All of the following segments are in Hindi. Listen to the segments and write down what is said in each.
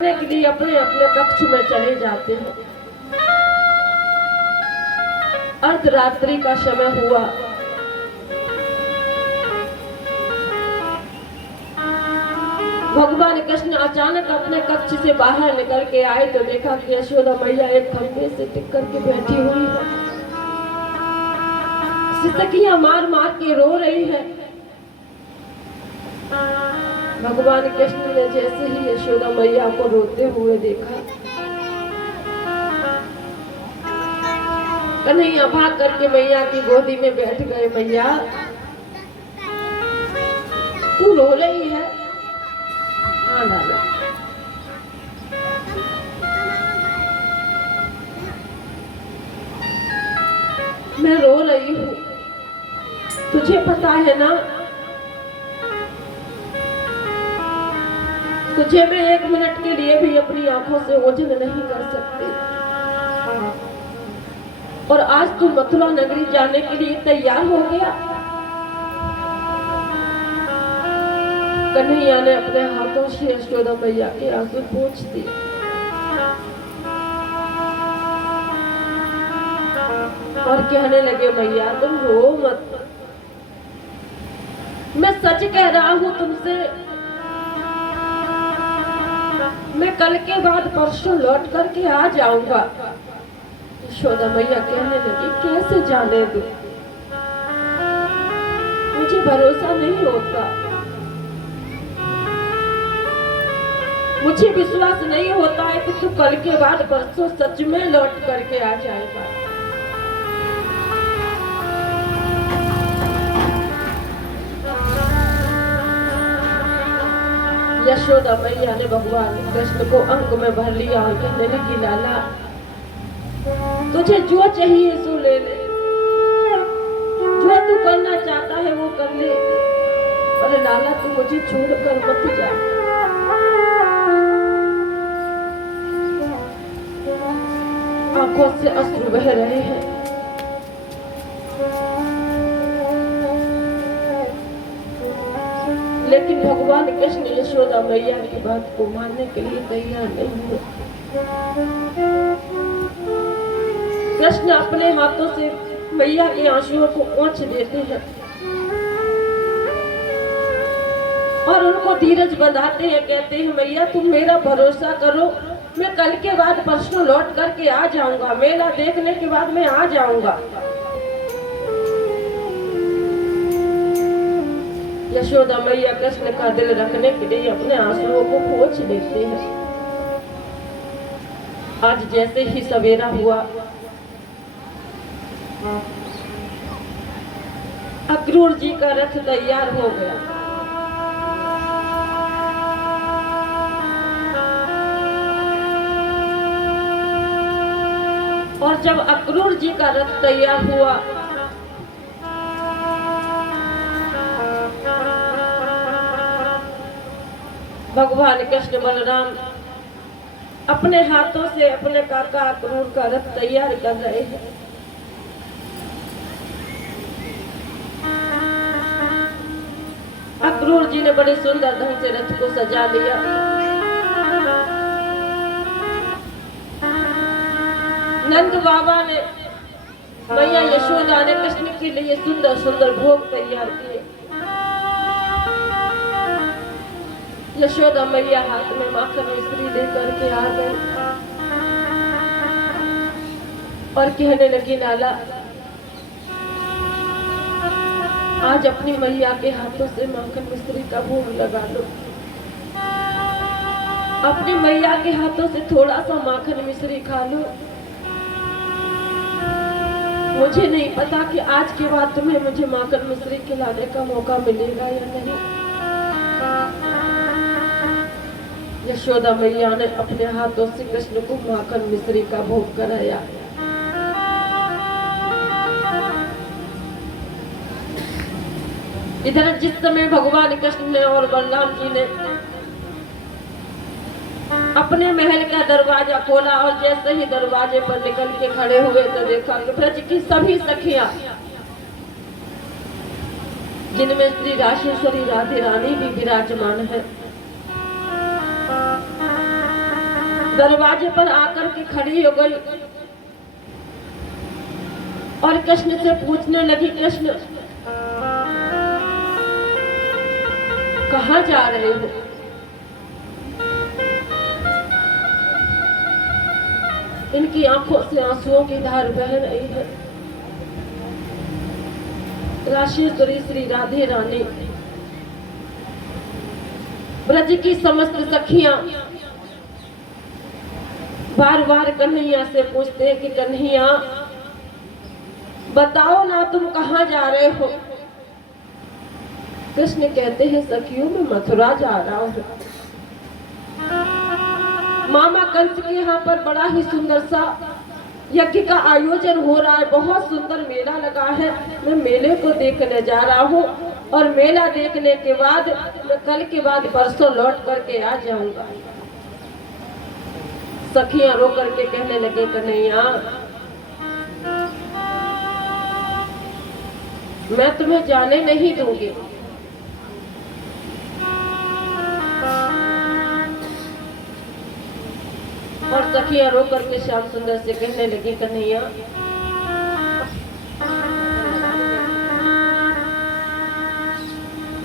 के लिए अपने अपने कक्ष में चले जाते हैं। अर्धरात्रि का समय हुआ। भगवान कृष्ण अचानक अपने कक्ष से बाहर निकल के आए तो देखा कि यशोदा मैया एक खंभे से टिक करके बैठी हुई है। सिसकियां मार मार के रो रही है। भगवान कृष्ण ने जैसे ही यशोदा मैया को रोते हुए देखा, कन्हैया भाग करके मैया की गोदी में बैठ गए। मैया तू रो रही है? हाँ लाला। मैं रो रही हूँ, तुझे पता है ना, तुझे मैं एक मिनट के लिए भी अपनी आंखों से ओझल नहीं कर सकती। और आज तू मथुरा नगरी जाने के लिए तैयार हो गया। कन्हैया ने अपने हाथों से यशोदा मैया के आंसू पोंछ दिए। और कहने लगे, मैया तुम रो मत, मैं सच कह रहा हूं तुमसे, मैं कल के बाद परसों लौट करके आ जाऊंगा। यशोदा मैया कहने लगी, कैसे जाने दूं, मुझे भरोसा नहीं होता, मुझे विश्वास नहीं होता है कि तू कल के बाद परसों सच में लौट करके आ जाएगा। यशोदा मैया ने भगवान कृष्ण को अंक में भर लिया और कहने लगी, लाला तुझे जो चाहिए सो ले ले, जो तू करना चाहता है वो कर ले, अरे लाला तू मुझे छोड़कर मत जा। आंखों से अश्रु बह रहे हैं। लेकिन भगवान कृष्ण यशोदा मैया की बात को मानने के लिए तैयार नहीं हुए। कृष्ण अपने हाथों से मैया के आंसुओं को पोंछ देते हैं और उनको धीरज बंधाते हैं। कहते हैं, मैया तुम मेरा भरोसा करो, मैं कल के बाद परसों लौट करके आ जाऊंगा, मेला देखने के बाद मैं आ जाऊंगा। यशोदा मैया कृष्ण का दिल रखने के लिए अपने आंसुओं को पोंछ लेते हैं। आज जैसे ही सवेरा हुआ, अक्रूर जी का रथ तैयार हो गया। और जब अक्रूर जी का रथ तैयार हुआ, भगवान कृष्ण बलराम अपने हाथों से अपने काका अक्रूर का रथ तैयार कर रहे हैं। अक्रूर जी ने बड़े सुंदर ढंग से रथ को सजा लिया। नंद बाबा ने, मैया यशोदा ने कृष्ण के लिए सुंदर सुंदर भोग तैयार किए। यशोदा मैया हाथ में माखन मिश्री लेकर के आ गई और कहने लगी, लाला आज अपनी मैया के हाथों से माखन मिश्री का भोग लगा लो। अपनी मैया के हाथों से थोड़ा सा माखन मिश्री खा लो। मुझे नहीं पता कि आज के बाद तुम्हें मुझे माखन मिश्री खिलाने का मौका मिलेगा या नहीं। यशोदा मैया ने अपने हाथों से कृष्ण को माखन मिश्री का भोग कराया। इधर जिस समय भगवान कृष्ण ने और बलराम जी ने अपने महल का दरवाजा खोला और जैसे ही दरवाजे पर निकल के खड़े हुए तो देखा कि ब्रज की सभी सखियां, जिनमें श्री राशेश्वरी राधे रानी भी विराजमान है, दरवाजे पर आकर के खड़ी हो गई और कृष्ण से पूछने लगी, कृष्ण कहाँ जा रहे हो? इनकी आंखों से आंसुओं की धार बह रही है। राशेश्वरी श्री राधे रानी, ब्रज की समस्त सखियां बार बार कन्हैया से पूछते हैं कि कन्हैया बताओ ना तुम कहाँ जा रहे हो? कृष्ण कहते हैं सखियों मैं मथुरा जा रहा हूँ। मामा कंस के यहाँ पर बड़ा ही सुंदर सा यज्ञ का आयोजन हो रहा है, बहुत सुंदर मेला लगा है। मैं मेले को देखने जा रहा हूँ और मेला देखने के बाद मैं कल के बाद परसों लौट करके आ जाऊंगा। सखियां रो करके कहने लगे कन्हैया मैं तुम्हें जाने नहीं दूंगी। और सखियां रो करके श्याम सुंदर से कहने लगी कन्हैया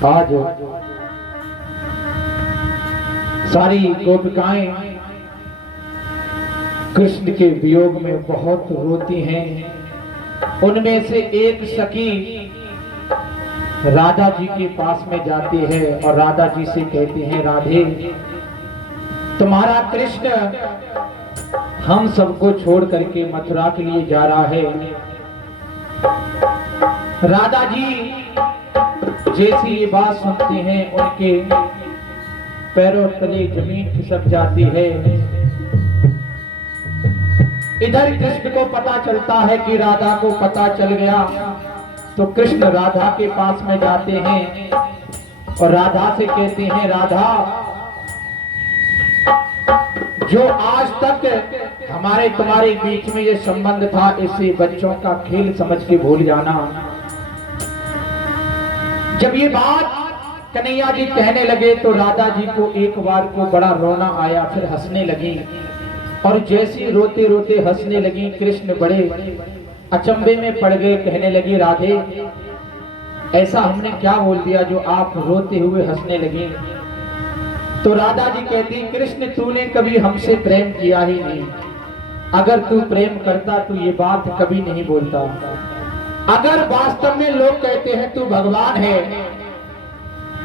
आज सारी गोपिकाएं कृष्ण के वियोग में बहुत रोती हैं। उनमें से एक सखी राधा जी के पास में जाती है और राधा जी से कहती है, राधे तुम्हारा कृष्ण हम सबको छोड़ करके मथुरा के लिए जा रहा है। राधा जी जैसी ये बात सुनती हैं उनके पैरों तले जमीन खिसक जाती है। इधर कृष्ण को पता चलता है कि राधा को पता चल गया, तो कृष्ण राधा के पास में जाते हैं और राधा से कहते हैं, राधा जो आज तक हमारे तुम्हारे बीच में ये संबंध था इसे बच्चों का खेल समझ के भूल जाना। जब ये बात कन्हैया जी कहने लगे तो राधा जी को एक बार को बड़ा रोना आया, फिर हंसने लगी और जैसी रोते रोते हंसने लगी कृष्ण बड़े अचंभे में पड़ गए। कहने लगी, राधे ऐसा हमने क्या बोल दिया जो आप रोते हुए हंसने लगी? तो राधा जी कहती, कृष्ण तूने कभी हमसे प्रेम किया ही नहीं। अगर तू प्रेम करता तो ये बात कभी नहीं बोलता। अगर वास्तव में लोग कहते हैं तू भगवान है,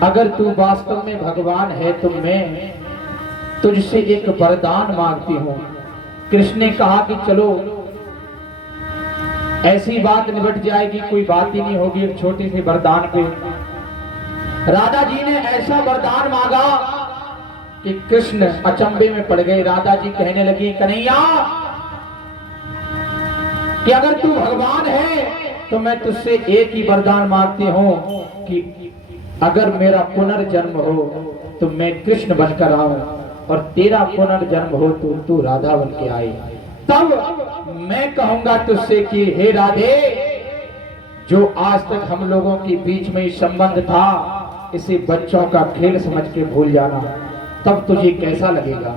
अगर तू वास्तव में भगवान है तो मैं तुझसे एक वरदान मांगती हूँ। कृष्ण ने कहा कि चलो ऐसी बात निबट जाएगी, कोई बात ही नहीं होगी एक छोटी सी वरदान पे। राधा जी ने ऐसा वरदान मांगा कि कृष्ण अचंभे में पड़ गए। राधा जी कहने लगी, कन्हैया कि अगर तू भगवान है तो मैं तुझसे एक ही वरदान मांगती हूँ कि अगर मेरा पुनर्जन्म हो तो मैं कृष्ण बनकर आऊं और तेरा पुनर्जन्म हो तो तू राधा बन के आई। तब मैं कहूंगा तुझसे कि हे राधे, जो आज तक हम लोगों के बीच में संबंध था इसे बच्चों का खेल समझ के भूल जाना। तब तुझे कैसा लगेगा?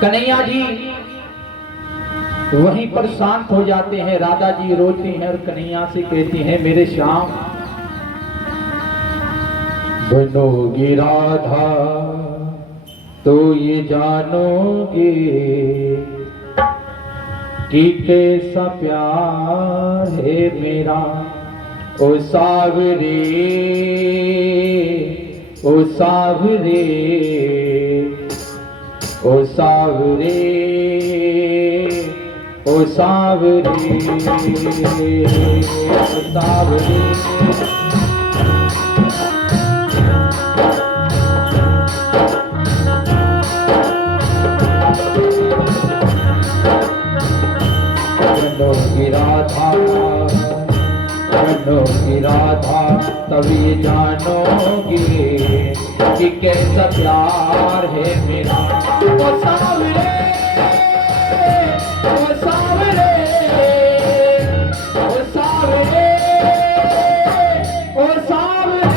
कन्हैया जी वहीं पर शांत हो जाते हैं। राधा जी रोती हैं और कन्हैया से कहती हैं, मेरे श्याम बनोगी राधा तो ये जानोगे कि कैसा प्यार है मेरा। ओ सावरे ओ सावरे ओ सावरे ओ सावरे ओ सावरे। राधा बनोगी राधा तब ये जानोगे कि कैसा प्यार है मेरा। ओ सावरे ओ सावरे ओ सावरे ओ सावरे।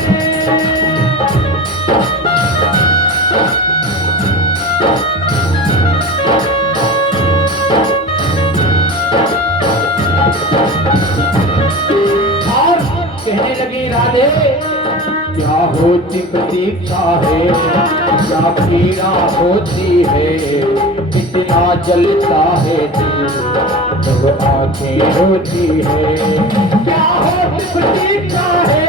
होती प्रतीक्षा है, क्या पीड़ा होती है, कितना जलता है दिल जब आंखें रोती है। क्या होती प्रतीक्षा है,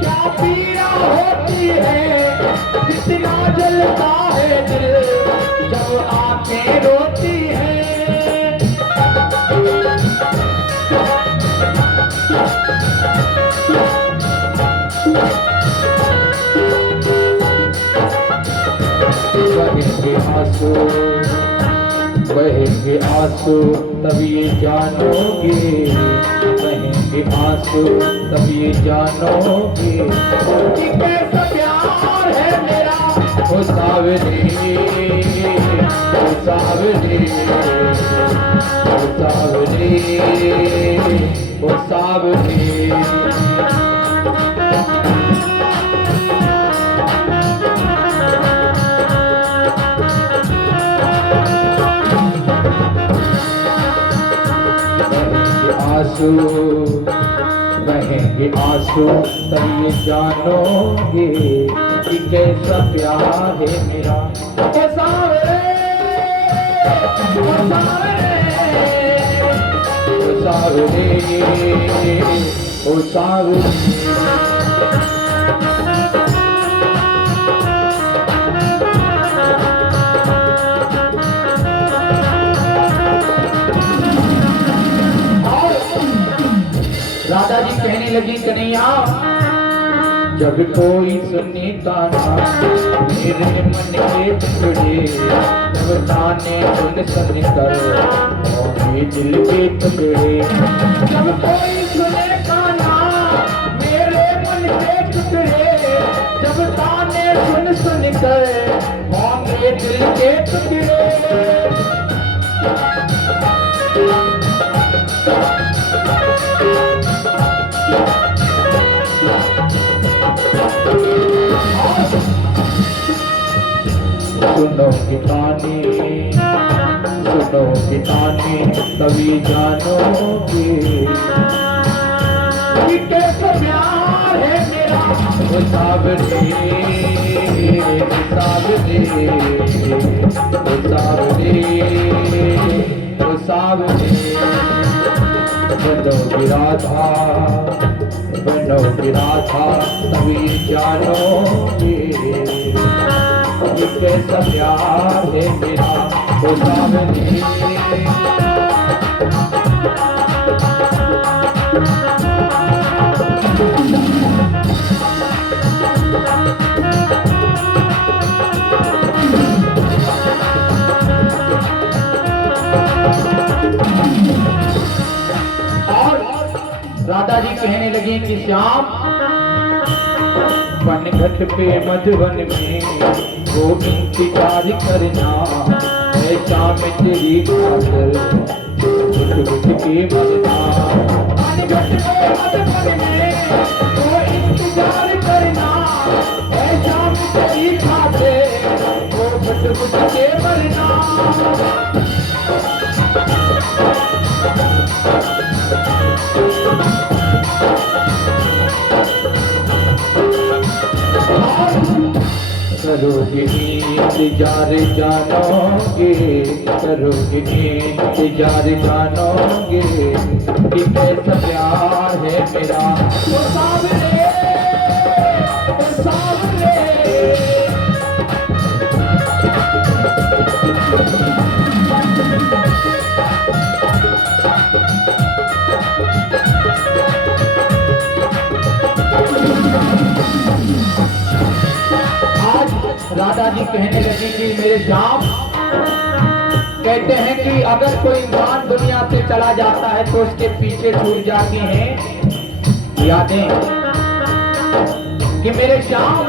क्या पीड़ा होती है, कितना जलता है दिल जब आंखें रोती है। बहेंगे आंसू, बहेंगे आंसू तब ये जानोगे, बहेंगे आंसू तब ये जानोगे कि कैसा प्यार है मेरा। ओ सावरी, ओ सावरी, ओ सावरी, ओ सावरी। आंसू, बहेंगे आंसू तब ये जानोगे कि कैसा प्यार है मेरा। ओ सावरे, ओ सावरे, ओ सावरे, ओ सावरे। राधा जी कहने लगी कन्हैया, जब कोई सुनी ताना मेरे मन के टुकड़े, जब ताने सुन सुन कर होंगे दिल के टुकड़े। जब कोई सुने ताना मेरे मन के टुकड़े, जब ताने सुन सुन कर होंगे दिल के टुकड़े। सुनो ताने, सुनो ताने तभी जानोगे कि कैसा प्यार है मेरा। ओ सावरे, ओ सावरे, ओ सावरे, ओ सावरे। बनोगी राधा, बनोगी राधा तभी जानोगे कि कैसा प्यार है मेरा। ओ सावरे। राधा जी कहने लगी कि श्याम, बनघट पे मधुवन में वो इंतजार करना, ऐसा में तेरी खातर घुट घुट के मरना। बनघट पे मधुवन में वो इंतजार करना, ऐसा में तेरी खातर वो घुट घुट के मरना। करोगे इंतजार जानोगे, करोगे इंतजार जानोगे कि कैसा प्यार है मेरा। ओ सावरे, ओ सावरे। राधा जी कहने लगी कि मेरे श्याम, कहते हैं कि अगर कोई इंसान दुनिया से चला जाता है तो उसके पीछे छूट जाती हैं यादें। कि मेरे श्याम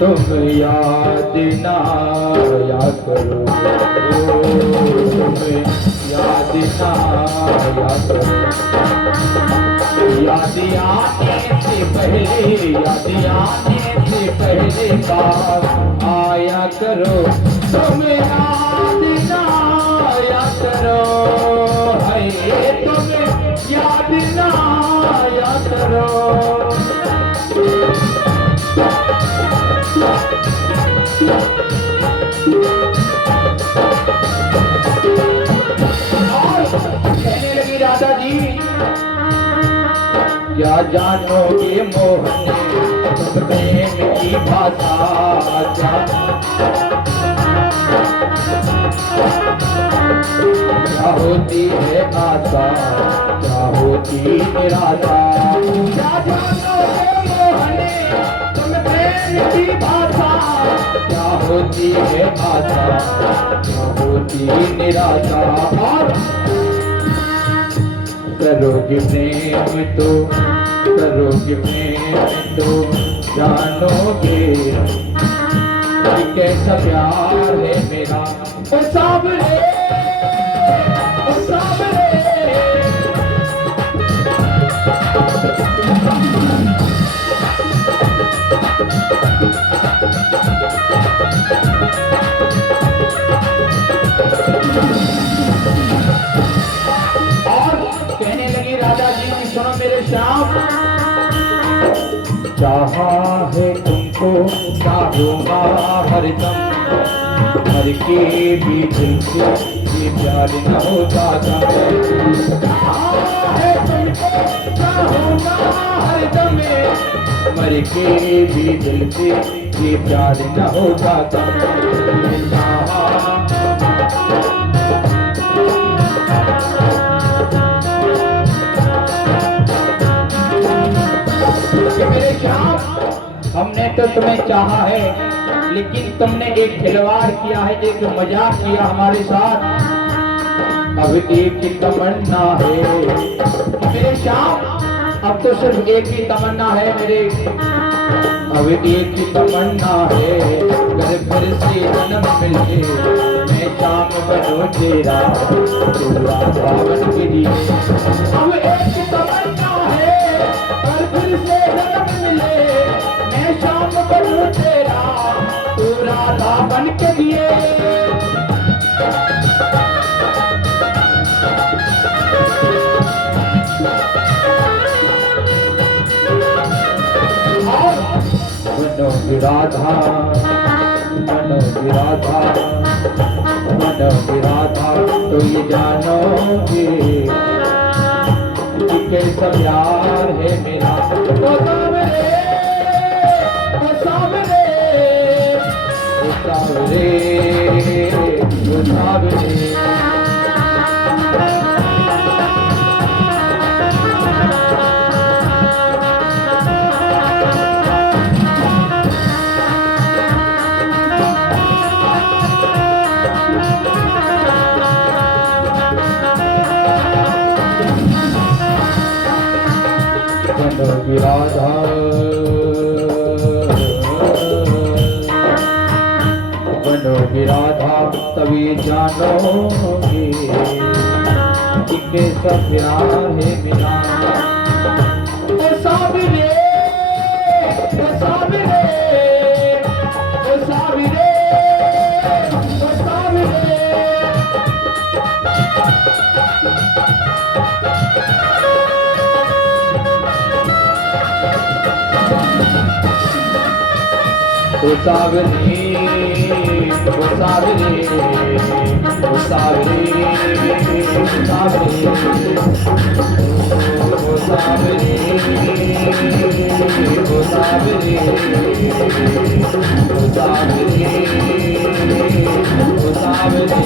तुम याद ना आया करो, तुम याद ना आया करो। याद आने से पहले, याद आने से पहले बार आया करो, तुम याद ना आया करो। है तुम याद ना आया करो। क्या जानोगे मोहन तुम प्रेम की भाषा, क्या होती है आशा, क्या होती निराशा। क्या जानोगे मोहन तुम प्रेम की भाषा, क्या होती है आशा, क्या होती निराशा। और करोगे प्रेम तो, करोगे प्रेम तो जानोगे कि कैसा प्यार है मेरा। ओ सावरे, ओ सावरे, कहने लगी राधा जी की सुनो मेरे श्याम, चाहा है तुमको चाहूंगा हरदम, हर के भी दिल से ये प्यार न होता दम। चाहा है तुमको चाहूंगा हरदम, मर के भी दिल से ये प्यार न होता दम। चाहा मेरे श्याम, हमने तो तुम्हें चाहा है लेकिन तुमने एक खिलवाड़ किया है, एक मजाक किया हमारे साथ। अब एक ही तमन्ना है मेरे श्याम, अब तो सिर्फ एक ही तमन्ना है मेरे, अब एक ही तमन्ना है, घर घर से जन्म मिले मैं शाम बनो तेरा, तेरा पावन के लिए। अब एक ही तमन्ना है, घर घर से जन्म मिले मैं शाम बनो तेरा, तू राधा बन के दिए। मनोगी राधा, मनोगी राधा, मनोगी राधा, तो ये जानोगे कि कैसा प्यार है मेरा। ओ सावरे, ओ सावरे, ओ सावरे, ओ सावरे। मनोगी राधा, मनोगी राधा, तभी जानोगे कि कैसा प्यार है मेरा। ओ सावरे, ओ सावरे, ओ सावरे, ओ सावरे। ओ सावरे, ओ सावरे, ओ सावरे, ओ सावरे, ओ सावरे, ओ सावरे, ओ सावरे, ओ सावरे,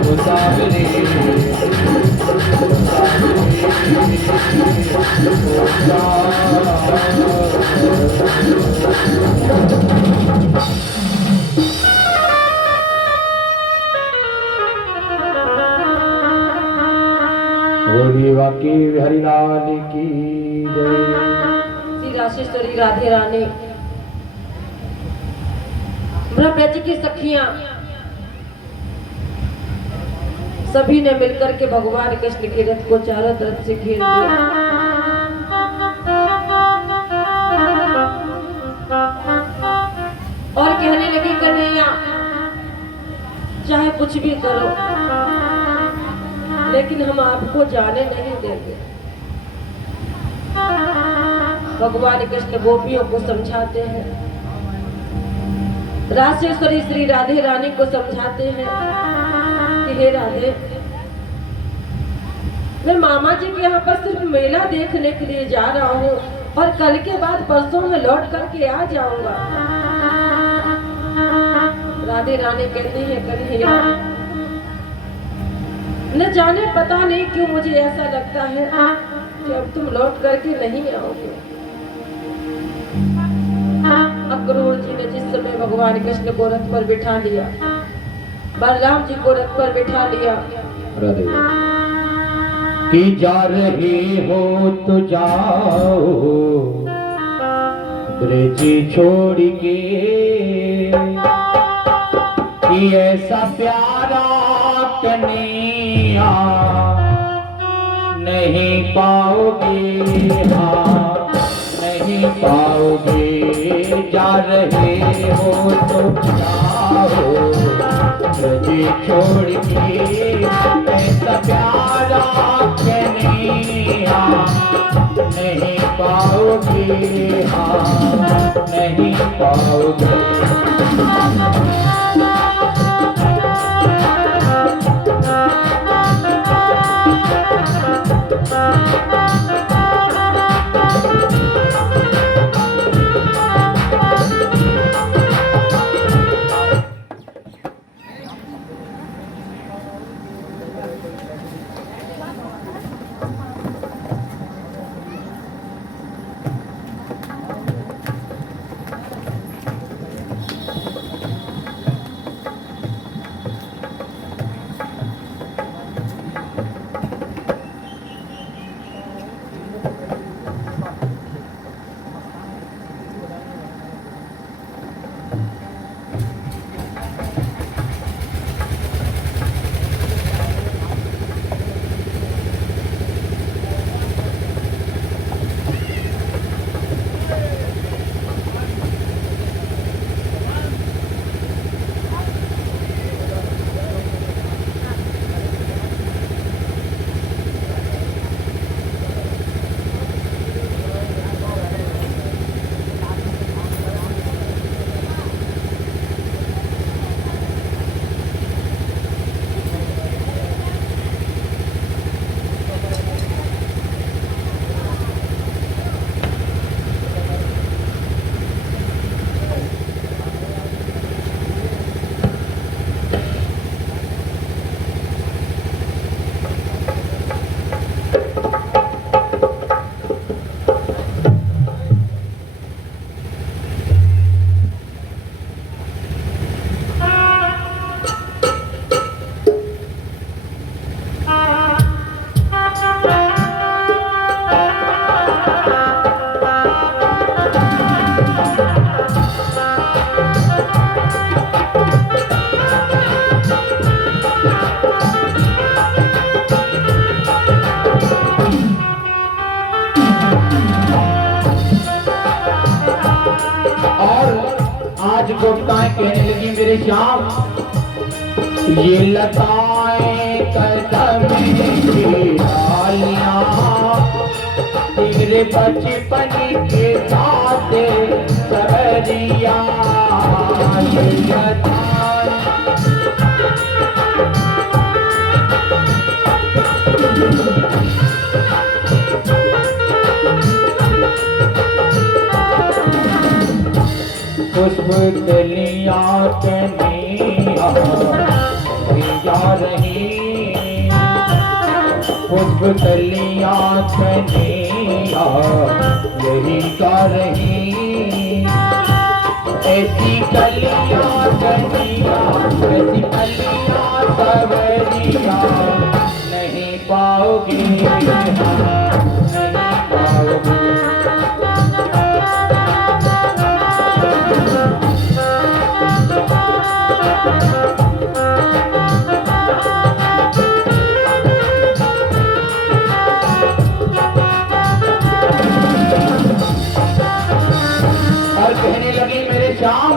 ओ सावरे, बोलिए बाकी हरिलाल की जय। श्री राशेश्वरी राधे रानी ब्रह्मराज की सखियां सभी ने मिलकर के भगवान कृष्ण के रथ को चारों तरफ से घेर दिया। और कहने लगी कन्हैया चाहे कुछ भी करो लेकिन हम आपको जाने नहीं देंगे। भगवान कृष्ण गोपियों को समझाते हैं, राशेश्वरी श्री राधे रानी को समझाते हैं कि हे राधे मैं मामा जी के यहाँ पर सिर्फ मेला देखने के लिए जा रहा हूँ और कल के बाद परसों में लौट करके आ जाऊंगा। राधे रानी कहती है कन्हैया, न जाने पता नहीं क्यों मुझे ऐसा लगता है कि अब तुम लौट करके नहीं आओगे। अक्रूर जी ने जिस समय भगवान कृष्ण को रथ पर बिठा लिया, बलराम जी को रथ पर बिठा लिया, कि जा रहे हो तो जाओ ब्रज छोड़ के, कि ऐसा प्यारा कन्हैया नहीं पाओगे, हाँ नहीं पाओगे। जा रहे हो तो जाओ ब्रज छोड़ के, ऐसा प्यारा कन्हैया नहीं पाओगे, हाँ नहीं पाओगे। गोपिकाएं कहने लगी मेरे श्याम, ये लताएं कदम की डालियां तेरे बचपन के साथ सवरिया, ये लताएं पुष्प कलियां कन्हैया जा रही, पुष्प कलियां कन्हैया यही गा रही, ऐसी कलियां कन्हैया ऐसी कलियां सवरिया नहीं पाओगे, नहीं पाओगे। कहने लगी मेरे श्याम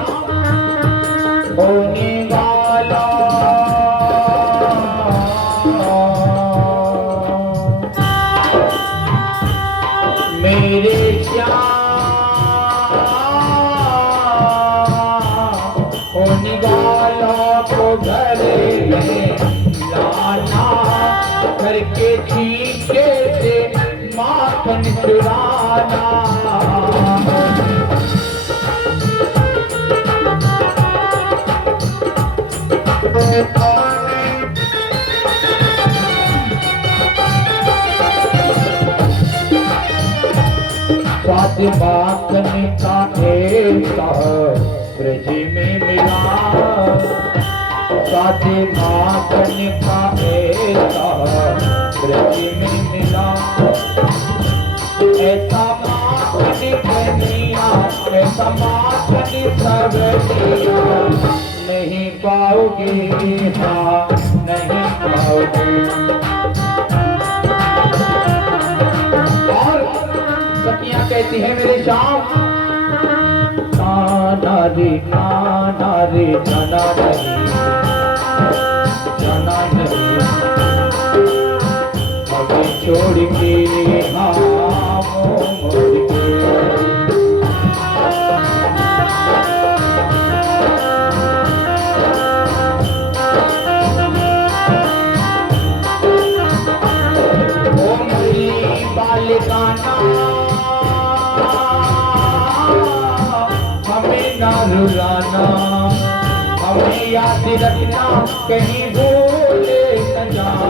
होने वाला मेरे श्याम होने वाला को घर में लाना करके ठीक चुराना। स्वाद माखन का ऐसा ब्रज में मिला, स्वाद माखन का ऐसा ब्रज में मिला। ऐसा माखन कन्हैया, ऐसा माखन सरवैया नहीं पाओगे, हाँ नहीं पाओगे। और सखियां कहती है मेरे श्याम, काना रे काना रे जाना नहीं, जाना नहीं हमें छोड़ के, हाँ मोड़ के। बालिकाना हमें ना रुलाना, हमें याद रखना कहीं भूले न जाना।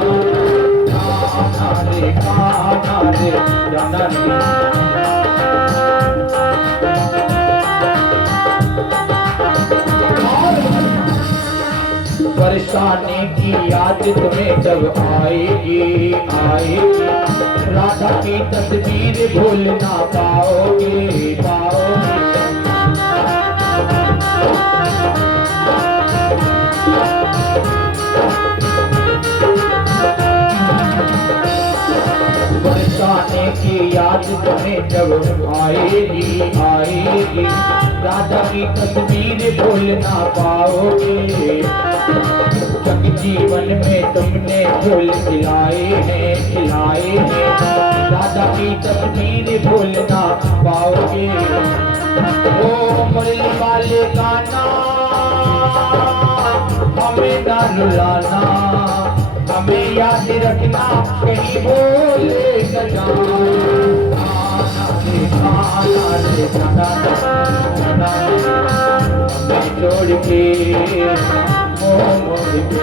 काना रे जाना नहीं। परेशानी की याद तुम्हें जब आएगी, आएगी राधा की तस्वीर भूल ना पाओगे, पाओगे। परेशानी की याद तुम्हें जब आएगी, आएगी राधा की तस्वीर भूल ना पाओगे। जग जीवन में तुमने फूल खिलाए हैं, खिलाए हैं राधा की तस्वीर भूल ना पाओगे। ओ मुरली वाले गाना हमें ना रुलाना, हमें याद रखना कहीं भूले न जाना। हमें छोड़ के मोड़ के।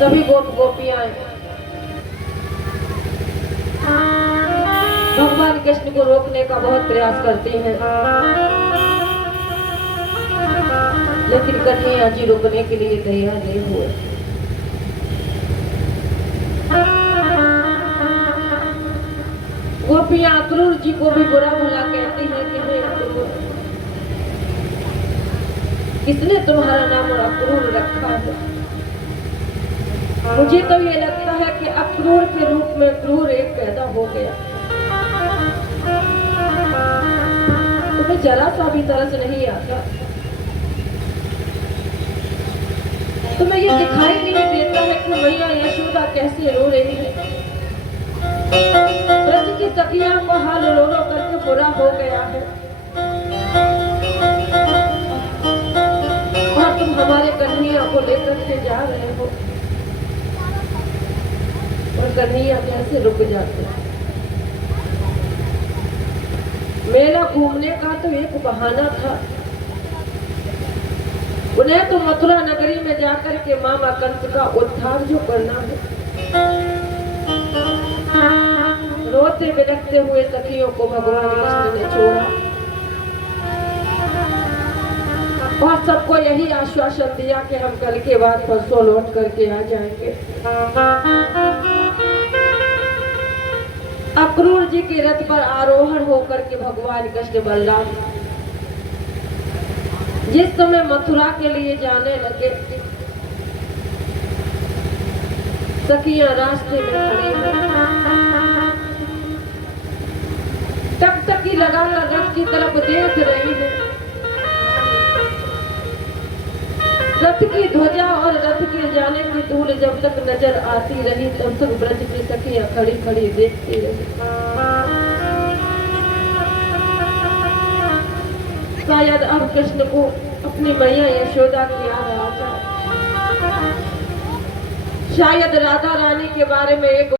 सभी गोपियां भगवान कृष्ण को रोकने का बहुत प्रयास करती हैं, लेकिन कन्हैया जी रुकने के लिए तैयार नहीं हुए। गोपियां अक्रूर जी को भी बुरा भला कहती हैं कि हे अक्रूर, किसने तुम्हारा नाम अक्रूर रखा है? मुझे तो ये लगता है कि अक्रूर के रूप में क्रूर एक पैदा हो गया। तुम्हें जरा सा भी तरस नहीं आता? तुम्हें ये दिखाई नहीं देता है कि मैया यशोदा कैसे रो रही है? ब्रज की सखियों का हाल रो रो करके बुरा हो गया है, और तुम हमारे कन्हैया को लेकर के जा रहे हो, और कन्हैया कैसे रुक जाते हैं? मेला घूमने का तो एक बहाना था, उन्हें तो मथुरा नगरी में जाकर के मामा कंस का उद्धार जो करना है। रोते बिलखते हुए सखियों को भगवान कृष्ण ने छोड़ा और सबको यही आश्वासन दिया कि हम कल के बाद परसों लौट करके आ जाएंगे। अक्रूर जी के रथ पर आरोहण होकर के भगवान कृष्ण बलराम जिस समय मथुरा के लिए जाने लगे, सखियां रास्ते में खड़ी हैं। की तरफ देख रही है। रथ की ध्वजा और रथ के जाने की धूल जब तक नजर आती रही तब तक ब्रज की सखियां खड़ी खड़ी देखती रही। शायद अब कृष्ण को अपनी मैया यशोदा की याद आ जाए। शायद राधा रानी के बारे में एक